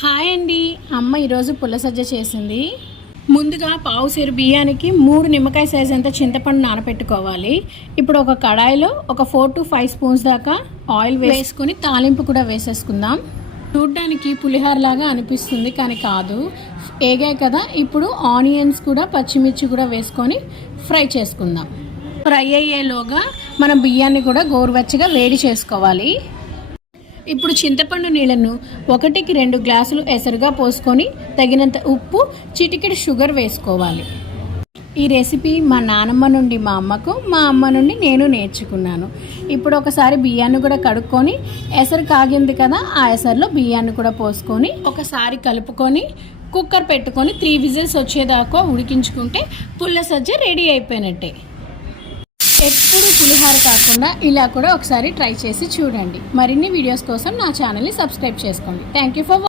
Hi అండి. అమ్మ ఈరోజు పుల్లసజ్జ చేసింది. ముందుగా పావు సేరు బియ్యానికి 3 నిమ్మకాయ సైజ్ అంత చింతపండు నానబెట్టుకోవాలి. ఇప్పుడు ఒక కడాయిలో ఒక 4 to 5 స్పూన్స్ దాకా ఆయిల్ వేసుకొని తాలింపు కూడా వేసేసుకుందాం. చూడ్డానికి పులిహోర లాగా అనిపిస్తుంది కానీ కాదు. ఏగాయి కదా, ఇప్పుడు ఆనియన్స్ కూడా పచ్చిమిర్చి కూడా వేసుకొని ఫ్రై చేసుకుందాం. ఫ్రై అయ్యేలోగా మనం బియ్యాన్ని కూడా గోరువెచ్చగా వేడి చేసుకోవాలి. ఇప్పుడు చింతపండు నీళ్ళను 1కి 2 గ్లాసులు ఎసరుగా పోసుకొని తగినంత ఉప్పు, చిటికెడు షుగర్ వేసుకోవాలి. ఈ రెసిపీ మా నానమ్మ నుండి మా అమ్మకు, మా అమ్మ నుండి నేను నేర్చుకున్నాను. ఇప్పుడు ఒకసారి బియ్యాన్ని కూడా కడుక్కొని ఎసరు కాగింది కదా, ఆ ఎసరులో బియ్యాన్ని కూడా పోసుకొని ఒకసారి కలుపుకొని కుక్కర్ పెట్టుకొని 3 విజిల్స్ వచ్చేదాకా ఉడికించుకుంటే పుల్లసజ్జ రెడీ అయిపోయినట్టే. ఎప్పుడు పులిహోర కాకుండా ఇలా కూడా ఒకసారి ట్రై చేసి చూడండి. మరిన్ని వీడియోస్ కోసం నా ఛానల్ని సబ్స్క్రైబ్ చేసుకోండి. Thank you for